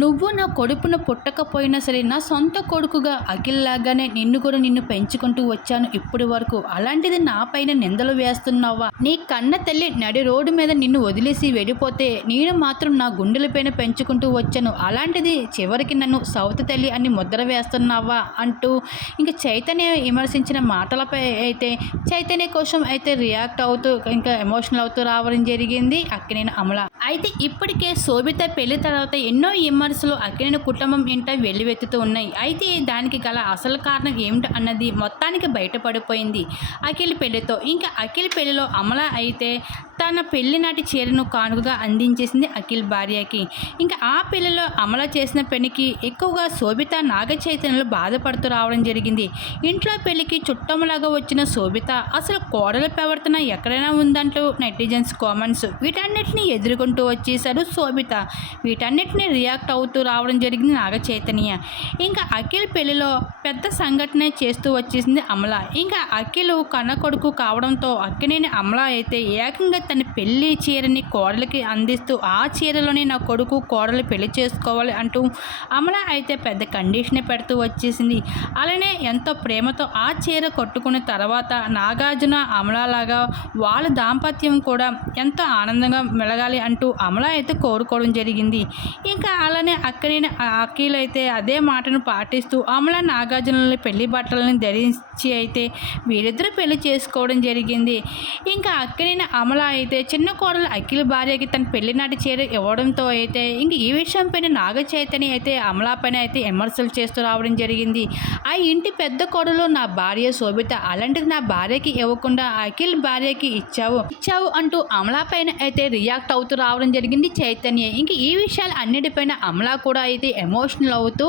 నువ్వు నా కొడుకును పుట్టకపోయినా సరే నా సొంత కొడుకుగా అఖిల్లాగానే నిన్ను కూడా నిన్ను పెంచుకుంటూ వచ్చాను ఇప్పటి వరకు. అలాంటిది నా పైన నిందలు వేస్తున్నావా? నీ కన్న తల్లి నడి రోడ్డు మీద నిన్ను వదిలేసి వెళ్ళిపోతే నేను మాత్రం నా గుండెలపైన పెంచుకుంటూ వచ్చాను. అలాంటిది చివరికి నన్ను సౌత్ తల్లి అని ముద్ర వేస్తున్నావా? అంటూ ఇంకా చైతన్య విమర్శించిన మాటలపై అయితే చైతన్య కోసం అయితే రియాక్ట్ అవుతూ ఇంకా ఎమోషనల్ అవుతూ రావడం జరిగింది అక్కినేని అమల. అయితే ఇప్పటికే శోభిత పెళ్ళి తర్వాత ఎన్నో మనసులో అక్కినేని కుటుంబం ఇంట వెల్లువెత్తుతూ ఉన్నాయి. అయితే దానికి గల అసలు కారణం ఏమిటి అన్నది మొత్తానికి బయటపడిపోయింది అఖిల్ పెళ్ళితో. ఇంకా అఖిల్ పెళ్ళిలో అమల అయితే తన పెళ్ళి నాటి చీరను కానుకగా అందించేసింది అఖిల్ భార్యకి. ఇంకా ఆ పెళ్ళిలో అమల చేసిన పనికి ఎక్కువగా శోభిత నాగ చైతన్యలు బాధపడుతూ రావడం జరిగింది. ఇంట్లో పెళ్ళికి చుట్టములాగా వచ్చిన శోభిత అసలు కోడల ప్రవర్తన ఎక్కడైనా ఉందంటూ నెటిజన్స్ కామెంట్స్. వీటన్నిటిని ఎదుర్కొంటూ వచ్చేసారు శోభిత. వీటన్నిటిని రియాక్ట్ అవుతూ రావడం జరిగింది నాగ చైతన్య ఇంకా అఖిల్ పెళ్ళిలో పెద్ద సంఘటన చేస్తూ వచ్చేసింది అమల. ఇంకా అఖిల్ కన్న కొడుకు కావడంతో అక్కినేని అమల అయితే ఏకంగా తన పెళ్ళి చీరని కోడలికి అందిస్తూ ఆ చీరలోనే నా కొడుకు కోడలు పెళ్ళి చేసుకోవాలి అంటూ అమల అయితే పెద్ద కండిషన్ పెడుతూ వచ్చేసింది. అలానే ఎంతో ప్రేమతో ఆ చీర కొట్టుకున్న తర్వాత నాగార్జున అమలలాగా వాళ్ళ దాంపత్యం కూడా ఎంతో ఆనందంగా మెలగాలి అంటూ అమల అయితే కోరుకోవడం జరిగింది. ఇంకా అలా అలానే అక్కడిని అఖిల్ అయితే అదే మాటను పాటిస్తూ అమల నాగార్జున పెళ్ళి బట్టలను ధరించి అయితే వీరిద్దరూ పెళ్ళి చేసుకోవడం జరిగింది. ఇంకా అక్కడిని అమల అయితే చిన్న కోడలు అఖిల్ భార్యకి తన పెళ్ళి నాటి చీర ఇవ్వడంతో అయితే ఇంక ఈ విషయం పైన నాగ చైతన్య అయితే అమలా పైన అయితే విమర్శలు చేస్తూ రావడం జరిగింది. ఆ ఇంటి పెద్ద కోడలు నా భార్య శోభిత అలాంటిది నా భార్యకి ఇవ్వకుండా అఖిల్ భార్యకి ఇచ్చావు. ఇచ్చావు అంటూ అమలా పైన అయితే రియాక్ట్ అవుతూ రావడం జరిగింది చైతన్య. ఇంక ఈ విషయాలు అన్నిటిపైన అమలా కూడా అయితే ఎమోషనల్ అవుతూ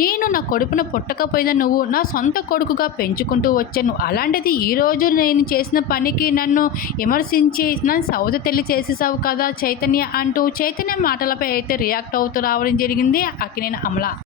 నేను నా కొడుకును పుట్టకపోయినా నువ్వు నా సొంత కొడుకుగా పెంచుకుంటూ వచ్చాను. అలాంటిది ఈరోజు నేను చేసిన పనికి నన్ను విమర్శించి నన్ను సౌద తెల్లి చేసేసావు కదా చైతన్య అంటూ చైతన్య మాటలపై అయితే రియాక్ట్ అవుతూ రావడం జరిగింది అక్కినేని అమల.